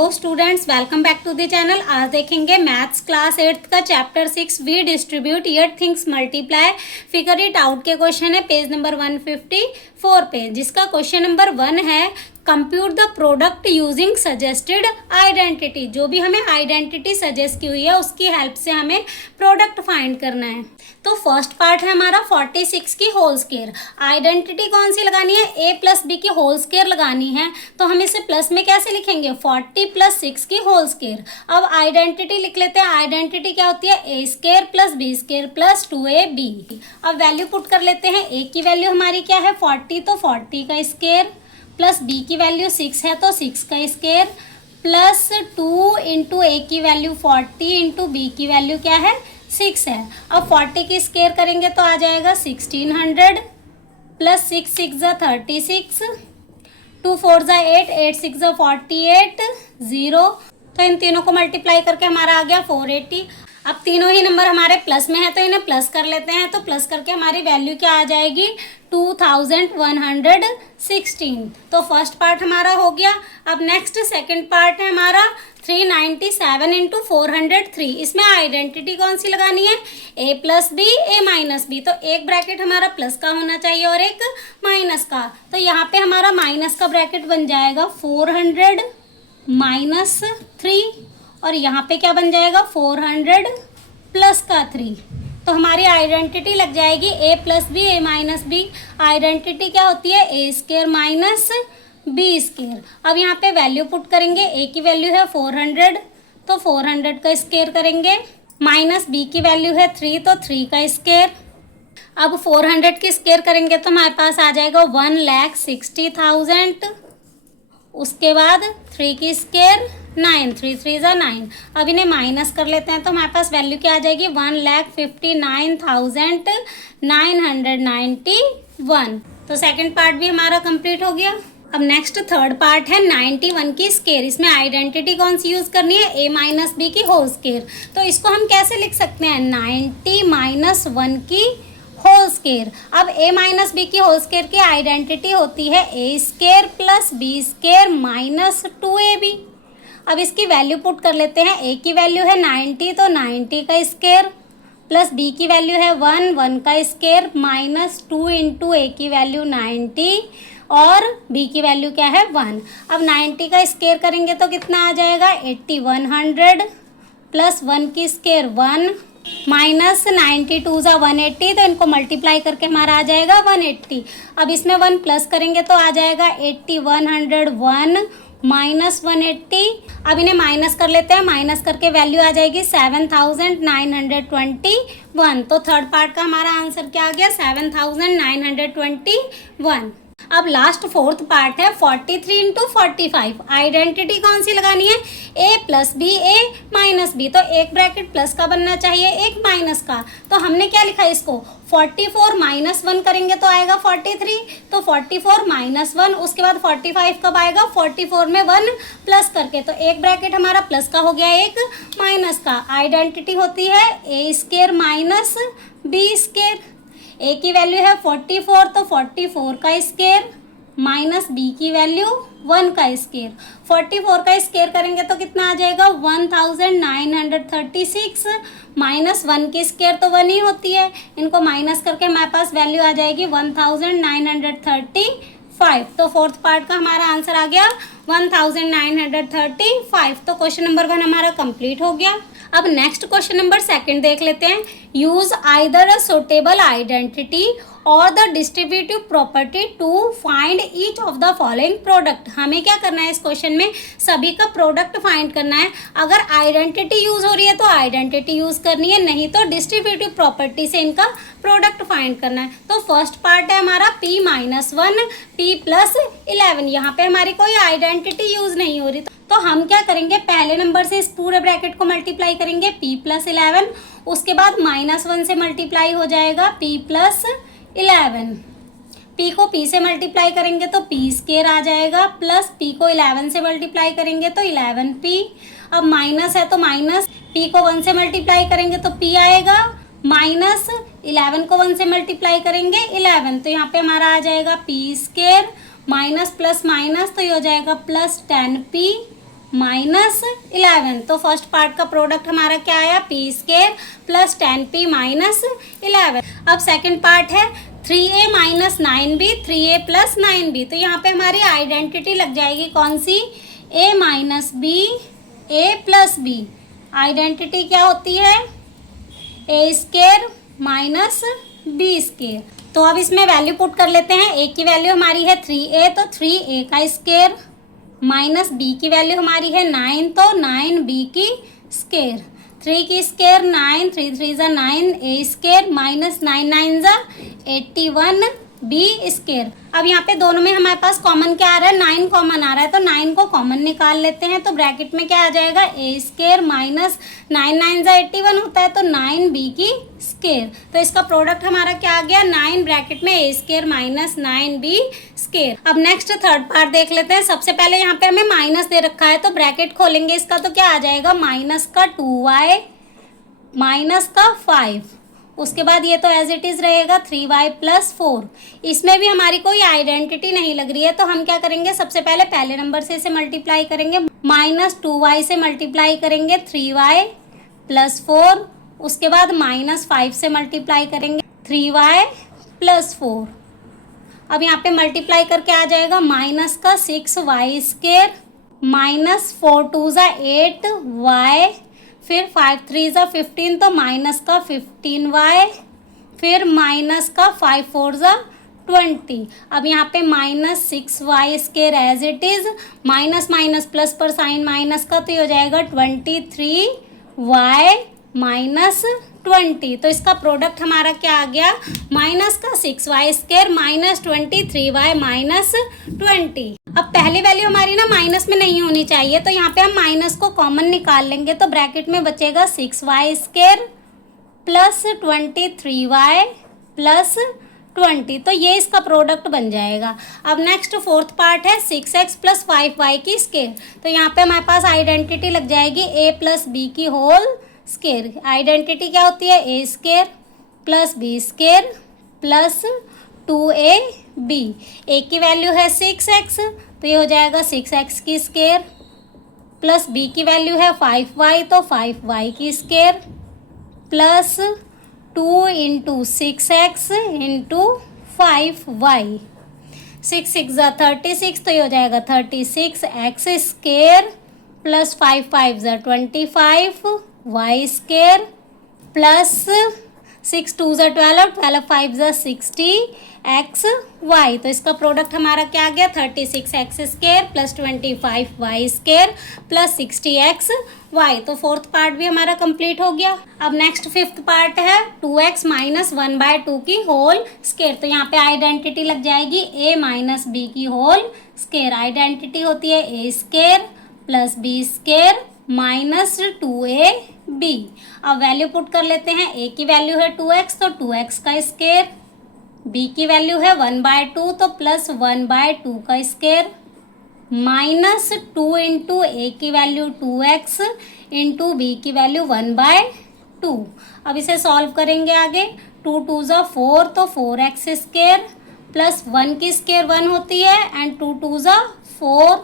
Hello students, welcome back to the channel. आज देखेंगे maths class 8th का chapter 6 we distribute yet things multiply figure it out के question है page number 154 पे, जिसका question number 1 है compute the product using suggested identity. जो भी हमें आइडेंटिटी सजेस्ट की हुई है उसकी हेल्प से हमें प्रोडक्ट फाइंड करना है। तो फर्स्ट पार्ट है हमारा 46 की होल स्क्वायर। आइडेंटिटी कौन सी लगानी है? a प्लस बी की होल स्क्वायर लगानी है। तो हम इसे प्लस में कैसे लिखेंगे? 40 प्लस 6 की होल स्क्वायर। अब आइडेंटिटी लिख लेते हैं। आइडेंटिटी क्या होती है? a square plus b square plus 2ab। अब वैल्यू पुट कर लेते हैं। a की वैल्यू हमारी क्या है? 40, तो 40 का स्क्वायर, प्लस b की वैल्यू 6 है तो 6 का स्क्वायर, प्लस 2 इंटू ए की वैल्यू 40 इंटू बी की वैल्यू क्या है? 6 है। अब 40 की स्क्वायर करेंगे तो आ जाएगा 1600, प्लस 6 6 ज़ा 36, 2 4 ज़ा 8, 8 6 ज़ा 48, 0। तो इन तीनों को मल्टीप्लाई करके हमारा आ गया 480। अब तीनों ही नंबर हमारे प्लस में है तो इन्हें प्लस कर लेते हैं। तो प्लस करके हमारी वैल्यू क्या आ जाएगी? 2116। तो फर्स्ट पार्ट हमारा हो गया। अब नेक्स्ट सेकंड पार्ट है हमारा 397 इंटू 403। इसमें आइडेंटिटी कौन सी लगानी है? a plus b, a minus b. तो एक ब्रैकेट हमारा प्लस का होना चाहिए और एक माइनस का। तो यहाँ पे हमारा माइनस का ब्रैकेट बन जाएगा 400 माइनस 3, और यहाँ पे क्या बन जाएगा? 400 प्लस का 3। तो हमारी आइडेंटिटी लग जाएगी a plus b, a minus b. Identity क्या होती है? a square minus b square. अब यहाँ पे वैल्यू पुट करेंगे। a की वैल्यू है 400, तो 400 का स्क्वायर करेंगे, माइनस b की वैल्यू है 3, तो 3 का स्क्वायर। अब 400 की स्क्वायर करेंगे तो हमारे पास आ जाएगा 1,60,000। उसके बाद 3 की स्क्वायर 9, 3 3 ज़ा 9। अब इन्हें माइनस कर लेते हैं तो हमारे पास वैल्यू क्या आ जाएगी? 1,59,991। तो सेकंड पार्ट भी हमारा कंप्लीट हो गया। अब नेक्स्ट थर्ड पार्ट है 91 की स्क्वायर। इसमें आइडेंटिटी कौन सी यूज करनी है? a माइनस बी की होल स्क्वायर। तो इसको हम कैसे लिख सकते हैं? 90 माइनस 1 की होल स्क्वायर। अब a माइनस बी की होल स्क्वायर की आइडेंटिटी होती है a square plus b square minus 2ab। अब इसकी वैल्यू पुट कर लेते हैं। a की वैल्यू है 90, तो 90 का स्क्वायर, प्लस b की वैल्यू है 1, 1 का स्क्वायर, माइनस 2 इंटू ए की वैल्यू 90 और b की वैल्यू क्या है? 1। अब 90 का स्क्वायर करेंगे तो कितना आ जाएगा? 8100 प्लस 1 की स्क्वायर 1, माइनस 92 ज़ा 180। तो इनको मल्टीप्लाई करके हमारा आ जाएगा 180। अब इसमें 1 प्लस करेंगे तो आ जाएगा 8101 माइनस 180। अब इन्हें माइनस कर लेते हैं। माइनस करके वैल्यू आ जाएगी 7921। तो थर्ड पार्ट का हमारा आंसर क्या आ गया? 7921। अब लास्ट फोर्थ पार्ट है 43 इंटू 45। आइडेंटिटी कौन सी लगानी है? a plus b, a minus b. तो एक ब्रैकेट प्लस का बनना चाहिए, एक माइनस का। तो हमने क्या लिखा है इसको? 44 माइनस 1 करेंगे तो आएगा 43। तो 44 माइनस 1, उसके बाद 45 कब आएगा? 44 में 1 प्लस करके। तो एक ब्रैकेट हमारा प्लस का हो गया, एक माइनस का। आइडेंटिटी होती है a square minus b square. a की वैल्यू है 44, तो 44 का स्क्वायर माइनस b की वैल्यू 1 का स्क्वायर। 44 का स्क्वायर करेंगे तो कितना आ जाएगा? 1936 माइनस 1 की स्क्वायर तो 1 ही होती है। इनको माइनस करके हमारे पास वैल्यू आ जाएगी 1935। तो फोर्थ पार्ट का हमारा आंसर आ गया 1935। तो क्वेश्चन नंबर 1 हमारा कंप्लीट हो गया। अब नेक्स्ट क्वेश्चन नंबर 2 देख लेते हैं। Use either a suitable identity और the distributive property to find each of the following product. हमें क्या करना है इस क्वेश्चन में? सभी का प्रोडक्ट फाइंड करना है। अगर आइडेंटिटी यूज हो रही है तो आइडेंटिटी यूज करनी है, नहीं तो डिस्ट्रीब्यूटिव प्रॉपर्टी से इनका प्रोडक्ट फाइंड करना है। तो फर्स्ट पार्ट है हमारा p माइनस 1, p प्लस 11। यहाँ पे हमारी कोई आइडेंटिटी यूज नहीं हो रही, तो हम क्या करेंगे? पहले नंबर से इस पूरे ब्रैकेट को मल्टीप्लाई करेंगे p प्लस 11। उसके बाद माइनस 1 से मल्टीप्लाई हो जाएगा p प्लस 11। p को p से मल्टीप्लाई करेंगे तो p स्क्वायर आ जाएगा, प्लस p को 11 से मल्टीप्लाई करेंगे तो 11p। अब माइनस है तो माइनस, p को 1 से मल्टीप्लाई करेंगे तो p आएगा, माइनस 11 को 1 से मल्टीप्लाई करेंगे 11। तो यहाँ पे हमारा आ जाएगा p square minus plus minus, तो ये हो जाएगा प्लस 10p माइनस 11। तो फर्स्ट पार्ट का प्रोडक्ट हमारा क्या आया, P square plus 10p minus 11। अब सेकंड पार्ट है 3a minus 9b 3a plus 9b। तो यहाँ पे हमारी आइडेंटिटी लग जाएगी कौन सी, a minus b a plus b। Identity क्या होती है, a square minus b square. तो अब इसमें वैल्यू पुट कर लेते हैं। a की वैल्यू हमारी है 3a, तो 3a का स्केयर माइनस b की वैल्यू हमारी है 9, तो 9b की स्केयर। 3 की स्केयर 9, 3 3 ज़ा 9, a स्केयर माइनस 9 9 ज़ा 81 b स्केयर। अब यहाँ पे दोनों में हमारे पास कॉमन क्या आ रहा है, 9 कॉमन आ रहा है, तो 9 को कॉमन निकाल लेते हैं। तो ब्रैकेट में क्या आ जाएगा, a स्केयर माइनस 9 9 ज़ा 81 होता है, तो 9b की स्केयर। तो इसका प्रोडक्ट हमारा क्या आ गया, 9 ब्रैकेट में a square minus 9b square. अब नेक्स्ट थर्ड पार्ट देख लेते हैं। सबसे पहले यहाँ पे हमें माइनस दे रखा है, तो ब्रैकेट खोलेंगे इसका, तो क्या आ जाएगा, माइनस का 2y माइनस का 5। उसके बाद ये तो एज इट इज रहेगा 3y प्लस 4। इसमें भी हमारी कोई आइडेंटिटी नहीं लग रही है, तो हम क्या करेंगे, सबसे पहले पहले नंबर से इसे मल्टीप्लाई करेंगे, माइनस 2y से मल्टीप्लाई करेंगे 3y प्लस 4। उसके बाद माइनस 5 से मल्टीप्लाई करेंगे 3y प्लस 4। अब यहाँ पे मल्टीप्लाई करके आ जाएगा माइनस का 6y स्केयर माइनस 4 2 ज़ा 8y, फिर 5 3 ज़ा 15, तो माइनस का 15y, फिर माइनस का 5 4 ज़ा 20। अब यहाँ पे minus 6y square as it is, minus minus plus पर साइन माइनस का, तो ये हो जाएगा 23y माइनस 20। तो इसका प्रोडक्ट हमारा क्या आ गया, माइनस का 6y square minus 23y minus 20। अब पहली वैल्यू हमारी ना माइनस में नहीं होनी चाहिए, तो यहाँ पे हम माइनस को कॉमन निकाल लेंगे, तो ब्रैकेट में बचेगा 6y square plus 23y plus 20। तो ये इसका प्रोडक्ट बन जाएगा। अब नेक्स्ट फोर्थ पार्ट है 6x प्लस 5y की स्केयर। तो यहाँ पे हमारे पास आइडेंटिटी लग जाएगी a प्लस b की होल स्केयर। आइडेंटिटी क्या होती है, a square plus b square plus 2ab। a की वैल्यू है 6x, तो ये हो जाएगा 6x की स्केयर, प्लस b की वैल्यू है 5y, तो 5y की square, plus 2 into 6x into 5y। 6 6 ज़ा 36, तो ये हो जाएगा 36x स्केयर प्लस 5 5 ज़ा 25y स्केयर प्लस 6 2 ज़ा 12, 12 5 ज़ा 60xy। तो इसका प्रोडक्ट हमारा क्या आ गया, 36x square plus 25y square plus 60xy। तो फोर्थ पार्ट भी हमारा कंप्लीट हो गया। अब नेक्स्ट फिफ्थ पार्ट है 2x माइनस 1/2 की होल स्केयर। तो यहाँ पे आइडेंटिटी लग जाएगी a माइनस b की होल स्केयर। आइडेंटिटी होती है a square plus b square minus 2ab। अब वैल्यू पुट कर लेते हैं। a की वैल्यू है 2x, तो 2x का स्केयर, b की वैल्यू है 1/2, तो प्लस 1/2 का स्केयर माइनस 2 इंटू ए की वैल्यू 2x इंटू बी की वैल्यू 1/2। अब इसे सॉल्व करेंगे आगे। 2 2 ज़ा 4, तो 4x स्केयर प्लस 1 की स्केयर 1 होती है एंड 2 2 ज़ा 4।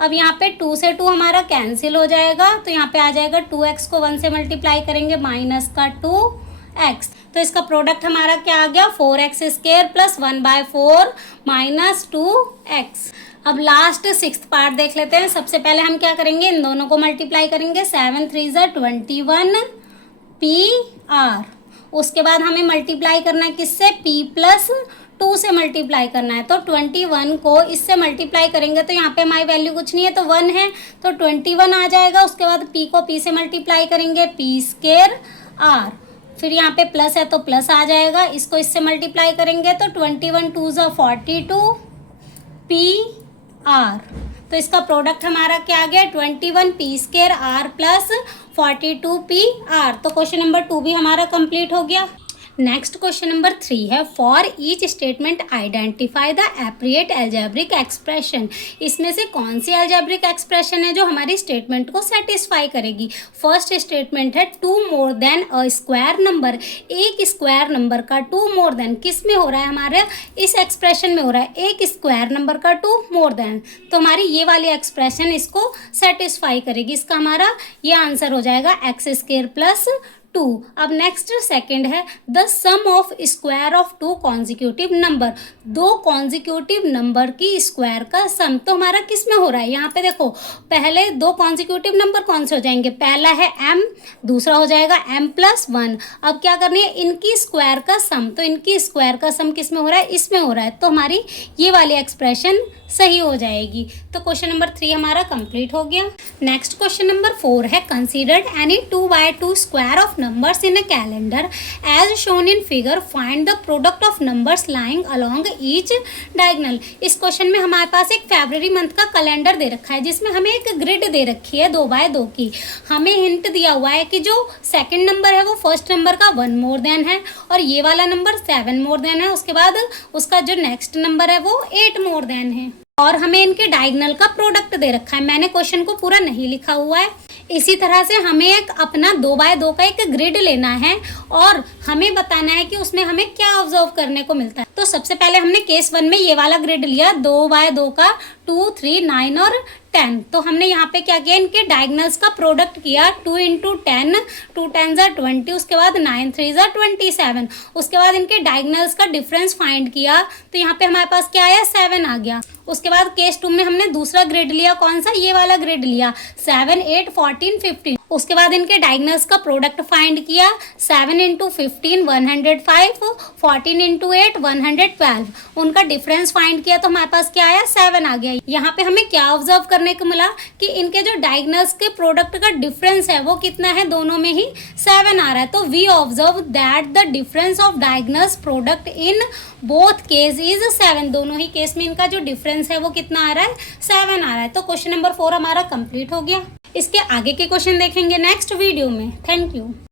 अब यहाँ पे 2 से 2 हमारा कैंसिल हो जाएगा, तो यहाँ पे आ जाएगा 2x को 1 से मल्टीप्लाई करेंगे माइनस का 2x। तो इसका प्रोडक्ट हमारा क्या आ गया, 4x square plus 1/4 minus 2x। अब लास्ट सिक्स्थ पार्ट देख लेते हैं। सबसे पहले हम क्या करेंगे, इन दोनों को मल्टीप्लाई करेंगे। 7 3 ज़ा 21 PR। उसके बाद हमें मल्टीप्लाई करना है किससे, p प्लस 2 से मल्टीप्लाई करना है। तो 21 को इससे मल्टीप्लाई करेंगे, तो यहाँ पे हमारी वैल्यू कुछ नहीं है, तो 1 है, तो 21 आ जाएगा। उसके बाद p को p से मल्टीप्लाई करेंगे, p स्केयर r। फिर यहाँ पे प्लस है तो प्लस आ जाएगा, इसको इससे मल्टीप्लाई करेंगे तो 21 2 ज़ा 42 PR। तो इसका प्रोडक्ट हमारा क्या आ गया, 21 p square r plus 42 PR। तो क्वेश्चन नंबर 2 भी हमारा कंप्लीट हो गया। नेक्स्ट क्वेश्चन नंबर 3 है for each statement identify the appropriate algebraic expression. इसमें से कौन सी अलजेब्रिक एक्सप्रेशन है जो हमारी स्टेटमेंट को सेटिस्फाई करेगी। फर्स्ट स्टेटमेंट है 2 more than a square number. एक स्क्वायर नंबर का 2 मोर देन किस में हो रहा है, हमारे इस एक्सप्रेशन में हो रहा है, एक स्क्वायर नंबर का 2 मोर देन। तो हमारी ये वाली एक्सप्रेशन इसको सेटिस्फाई करेगी। इसका हमारा ये आंसर हो जाएगा x² प्लस 2। अब नेक्स्ट सेकंड है the sum of square of 2 consecutive number. 2 consecutive number की स्क्वायर का सम तो हमारा किस में हो रहा है, यहाँ पे देखो पहले 2 कॉन्जिक्यूटिव नंबर कौन से हो जाएंगे, पहला है m, दूसरा हो जाएगा m+1। अब क्या करनी है, इनकी स्क्वायर का सम, तो इनकी स्क्वायर का सम किस में हो रहा है, इसमें हो रहा है। तो हमारी ये वाली एक्सप्रेशन सही हो जाएगी। तो क्वेश्चन नंबर 3 हमारा कंप्लीट हो गया। नेक्स्ट क्वेश्चन नंबर 4 है considered any 2/2 square of numbers in a calendar as shown in figure, find the product of numbers lying along each diagonal. इस क्वेश्चन में हमारे पास एक फरवरी मंथ का कैलेंडर दे रखा है जिसमें हमें एक ग्रिड दे रखी है 2/2 की। हमें हिंट दिया हुआ है कि जो सेकंड नंबर है वो फर्स्ट नंबर का 1 मोर देन है और ये वाला नंबर 7 मोर देन है, उसके बाद उसका जो नेक्स्ट नंबर है वो 8 मोर देन है और हमें इनके डायगोनल का प्रोडक्ट दे रखा है। मैंने क्वेश्चन को पूरा नहीं लिखा हुआ है। इसी तरह से हमें एक अपना 2/2 का एक ग्रिड लेना है और हमें बताना है कि उसमें हमें क्या ऑब्जर्व करने को मिलता है। तो सबसे पहले हमने केस 1 में ये वाला ग्रिड लिया 2/2 का 2, 3, 9 और 10। तो हमने यहाँ पे क्या किया, इनके डायगोनल्स का प्रोडक्ट किया 2 × 10, 2 10 = 20, उसके बाद 9 3 = 27। उसके बाद इनके डायगोनल्स का डिफरेंस फाइंड किया तो यहाँ पे हमारे पास क्या आया, 7 आ गया। उसके बाद केस 2 में हमने दूसरा ग्रिड लिया, कौन सा, ये वाला ग्रिड लिया 7, 8, 14, 15। उसके बाद इनके डायगोनल्स का प्रोडक्ट फाइंड किया 7 × 15 105, 14 × 8 112। उनका डिफरेंस फाइंड किया तो हमारे पास क्या आया, 7 आ गया। यहाँ पे हमें क्या ऑब्जर्व करने को मिला कि इनके जो डायगोनल्स के प्रोडक्ट का डिफरेंस है वो कितना है, दोनों में ही 7 आ रहा है। तो we observe that the difference of diagonals product in both case is 7। दोनों ही केस में इनका जो डिफरेंस है वो कितना आ रहा है, 7 आ रहा है। तो क्वेश्चन नंबर 4 हमारा कंप्लीट हो गया। इसके आगे के क्वेश्चन देखेंगे नेक्स्ट वीडियो में। Thank you.